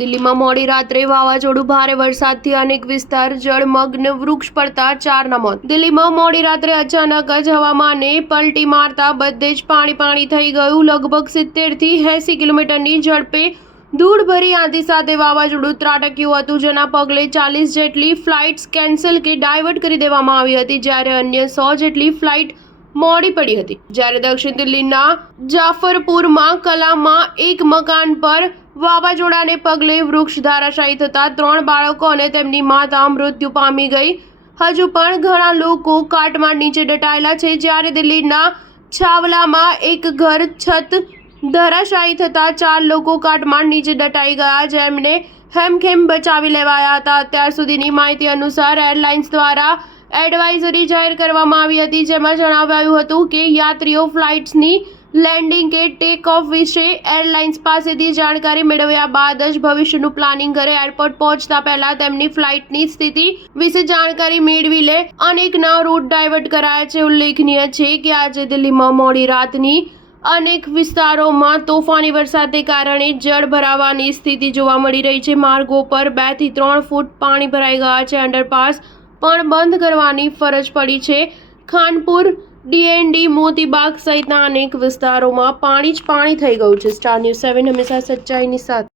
દિલ્હીમાં મોડી રાત્રે વાવાઝોડું ભારે વરસાદથી અનેક વિસ્તાર જળમગ્ન, વૃક્ષ પડતા 4ના મોત. દિલ્હીમાં મોડી રાત્રે અચાનક જ હવામાને પલટી મારતા બધે જ પાણી થઈ ગયું. લગભગ 70 થી 80 કિલોમીટરની ઝડપે ધૂળભરી આંધી સાથે વાવાઝોડું ત્રાટક્યું હતું, જેના પગલે 40 જેટલી ફ્લાઇટ્સ કેન્સલ કે ડાયવર્ટ કરી દેવામાં આવી હતી, જ્યારે અન્ય 100 જેટલી ફ્લાઇટ મોડી પડી હતી. જ્યારે દક્ષિણ દિલ્હીના જાફરપુરમાં કલામાં એક મકાન પર વાવાઝોડાને પગલે વૃક્ષ ધરાશાયી થતા 3 બાળકો અને તેમની માતા મૃત્યુ પામી ગઈ. હજુ પણ ઘણા લોકો કાટમાળ નીચે દટાયેલા છે. જ્યારે દિલ્હીના છાવલામાં એક ઘર છત ધરાશાયી થતા 4 લોકો કાટમાળ નીચે દટાઈ ગયા, જેમને હેમખેમ બચાવી લેવાયા હતા. અત્યાર સુધીની માહિતી અનુસાર એરલાઇન્સ દ્વારા એડવાઇઝરી જાહેર કરવામાં આવી હતી, જેમાં જણાવાયું હતું કે યાત્રીઓ ફ્લાઇટ્સની લેન્ડિંગ કે ટેક ઓફ વિશે એરલાઇન્સ પાસેથી જાણકારી મેળવ્યા બાદ જ ભવિષ્યનું પ્લાનિંગ કરે. એરપોર્ટ પહોંચતા પહેલા તેમની ફ્લાઇટની સ્થિતિ વિશે જાણકારી મેળવી લે. અનેકના રૂટ ડાયવર્ટ કરાયા છે. ઉલ્લેખનીય છે કે આજે દિલ્હીમાં મોડી રાતની અનેક વિસ્તારોમાં તોફાની વરસાદને કારણે જળ ભરાવાની સ્થિતિ જોવા મળી રહી છે. માર્ગો પર 2 થી 3 ફૂટ પાણી ભરાઈ ગયા છે. અંડરપાસ પણ બંધ કરવાની ફરજ પડી છે. ખાનપુર, ડીએનડી, મોતીબાગ સહિતના અનેક વિસ્તારોમાં પાણી થઈ ગયું છે. સ્ટાર ન્યૂઝ 7 હંમેશા સચ્ચાઈની સાથે.